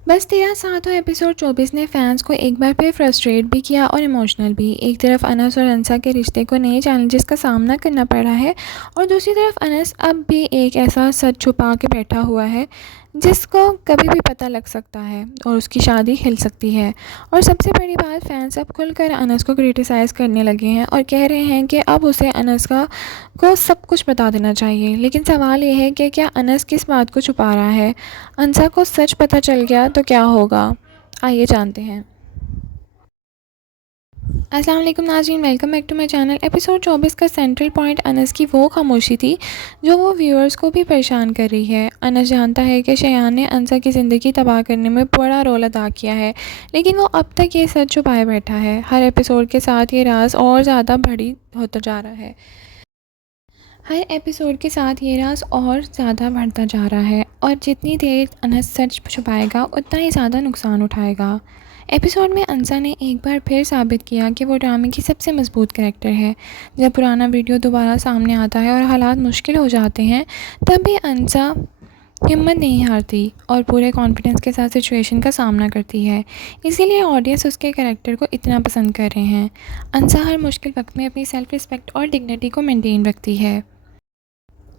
बस तेरा सातों एपिसोड 24 ने फैंस को एक बार फिर फ्रस्ट्रेट भी किया और इमोशनल भी। एक तरफ अनस और अंसा के रिश्ते को नए चैलेंजेस का सामना करना पड़ा है और दूसरी तरफ अनस अब भी एक ऐसा सच छुपा के बैठा हुआ है जिसको कभी भी पता लग सकता है और उसकी शादी हिल सकती है। और सबसे बड़ी बात, फैंस अब खुलकर अनस को क्रिटिसाइज़ करने लगे हैं और कह रहे हैं कि अब उसे अनस को सब कुछ बता देना चाहिए। लेकिन सवाल ये है कि क्या अनस किस बात को छुपा रहा है? अंसा को सच पता चल गया तो क्या होगा? आइए जानते हैं। अस्सलाम वालेकुम नाज़रीन, welcome back to my channel. Episode 24 का सेंट्रल पॉइंट अनस की वो खामोशी थी जो वो व्यूअर्स को भी परेशान कर रही है। अनस जानता है कि शयान ने अंसा की ज़िंदगी तबाह करने में बड़ा रोल अदा किया है, लेकिन वो अब तक ये सच छुपाए बैठा है। हर एपिसोड के साथ ये राज और ज़्यादा बड़ी होता जा रहा है। हर एपिसोड के साथ ये राज और ज़्यादा बढ़ता जा रहा है और जितनी देर अनस सच छुपाएगा उतना ही ज़्यादा नुकसान उठाएगा। एपिसोड में अंसा ने एक बार फिर साबित किया कि वो ड्रामे की सबसे मजबूत कैरेक्टर है। जब पुराना वीडियो दोबारा सामने आता है और हालात मुश्किल हो जाते हैं, तब भी अंसा हिम्मत नहीं हारती और पूरे कॉन्फिडेंस के साथ सिचुएशन का सामना करती है। इसीलिए ऑडियंस उसके कैरेक्टर को इतना पसंद कर रहे हैं। अंसा हर मुश्किल वक्त में अपनी सेल्फ रिस्पेक्ट और डिग्निटी को मेंटेन रखती है।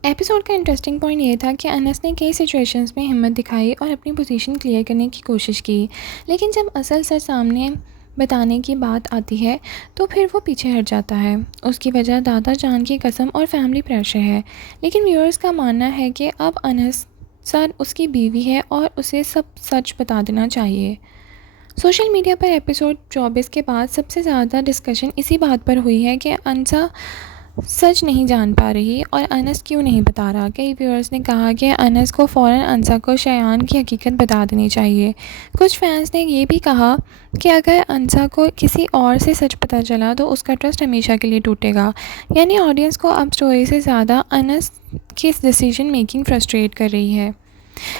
एपिसोड का इंटरेस्टिंग पॉइंट ये था कि अनस ने कई सिचुएशंस में हिम्मत दिखाई और अपनी पोजीशन क्लियर करने की कोशिश की, लेकिन जब असल सच सामने बताने की बात आती है तो फिर वो पीछे हट जाता है। उसकी वजह दादा जान की कसम और फैमिली प्रेशर है। लेकिन व्यूअर्स का मानना है कि अब अनस सर उसकी बीवी है और उसे सब सच बता देना चाहिए। सोशल मीडिया पर एपिसोड 24 के बाद सबसे ज़्यादा डिस्कशन इसी बात पर हुई है कि अंसा सच नहीं जान पा रही और अनस क्यों नहीं बता रहा। कई व्यूअर्स ने कहा कि अनस को फ़ौरन अंसा को शयान की हकीकत बता देनी चाहिए। कुछ फैंस ने ये भी कहा कि अगर अंसा को किसी और से सच पता चला तो उसका ट्रस्ट हमेशा के लिए टूटेगा। यानी ऑडियंस को अब स्टोरी से ज़्यादा अनस की डिसीजन मेकिंग फ्रस्ट्रेट कर रही है।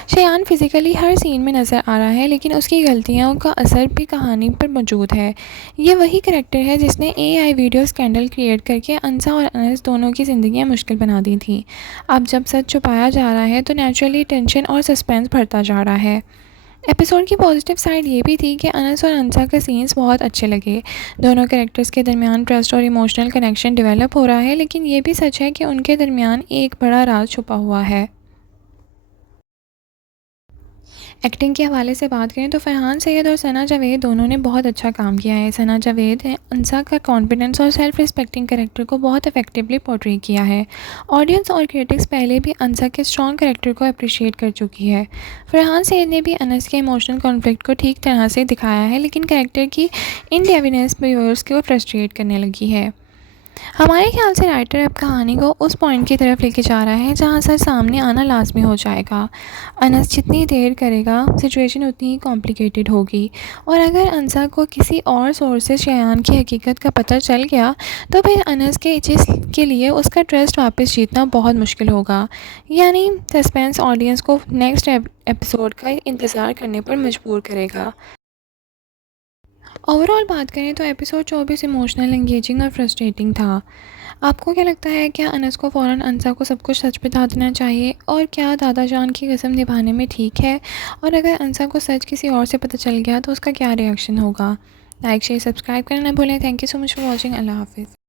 शयान फिज़िकली हर सीन में नज़र आ रहा है, लेकिन उसकी गलतियों का असर भी कहानी पर मौजूद है। ये वही करैक्टर है जिसने एआई वीडियो स्कैंडल क्रिएट करके अंसा और अनस दोनों की ज़िंदगियां मुश्किल बना दी थी। अब जब सच छुपाया जा रहा है तो नेचुरली टेंशन और सस्पेंस बढ़ता जा रहा है। एपिसोड की पॉजिटिव साइड ये भी थी कि अनस और अंसा के सीन्स बहुत अच्छे लगे। दोनों कैरेक्टर्स के दरमियान ट्रस्ट और इमोशनल कनेक्शन डेवलप हो रहा है, लेकिन ये भी सच है कि उनके दरमियान एक बड़ा राज छुपा हुआ है। एक्टिंग के हवाले से बात करें तो फरहान सैयद और सना जावेद दोनों ने बहुत अच्छा काम किया है। सना जावेद ने अंसा का कॉन्फिडेंस और सेल्फ रिस्पेक्टिंग कैरेक्टर को बहुत इफेक्टिवली पोर्ट्रे किया है। ऑडियंस और क्रिटिक्स पहले भी अंसा के स्ट्रॉन्ग कैरेक्टर को अप्रिशिएट कर चुकी है। फरहान सैयद ने भी अनस के इमोशनल कॉन्फ्लिक्ट को ठीक तरह से दिखाया है, लेकिन कैरेक्टर की इनडेविनेस व्यूअर्स को फ्रस्ट्रेट करने लगी है। हमारे ख्याल से राइटर अब कहानी को उस पॉइंट की तरफ लेके जा रहा है जहाँ सच सामने आना लाजमी हो जाएगा। अनस जितनी देर करेगा सिचुएशन उतनी ही कॉम्प्लिकेटेड होगी, और अगर अंसा को किसी और सोर्स से शयान की हकीकत का पता चल गया तो फिर अनस के के लिए उसका ट्रस्ट वापस जीतना बहुत मुश्किल होगा। यानी सस्पेंस ऑडियंस को नेक्स्ट एपिसोड का इंतज़ार करने पर मजबूर करेगा। ओवरऑल बात करें तो एपिसोड 24 इमोशनल, एंगेजिंग और फ्रस्ट्रेटिंग था। आपको क्या लगता है, क्या अनस को फ़ौरन अंसा को सब कुछ सच बता देना चाहिए, और क्या दादा जान की कसम निभाने में ठीक है? और अगर अंसा को सच किसी और से पता चल गया तो उसका क्या रिएक्शन होगा? लाइक शेयर सब्सक्राइब करना ना भूलें। Thank you so much for watching. अल्लाह हाफिज़।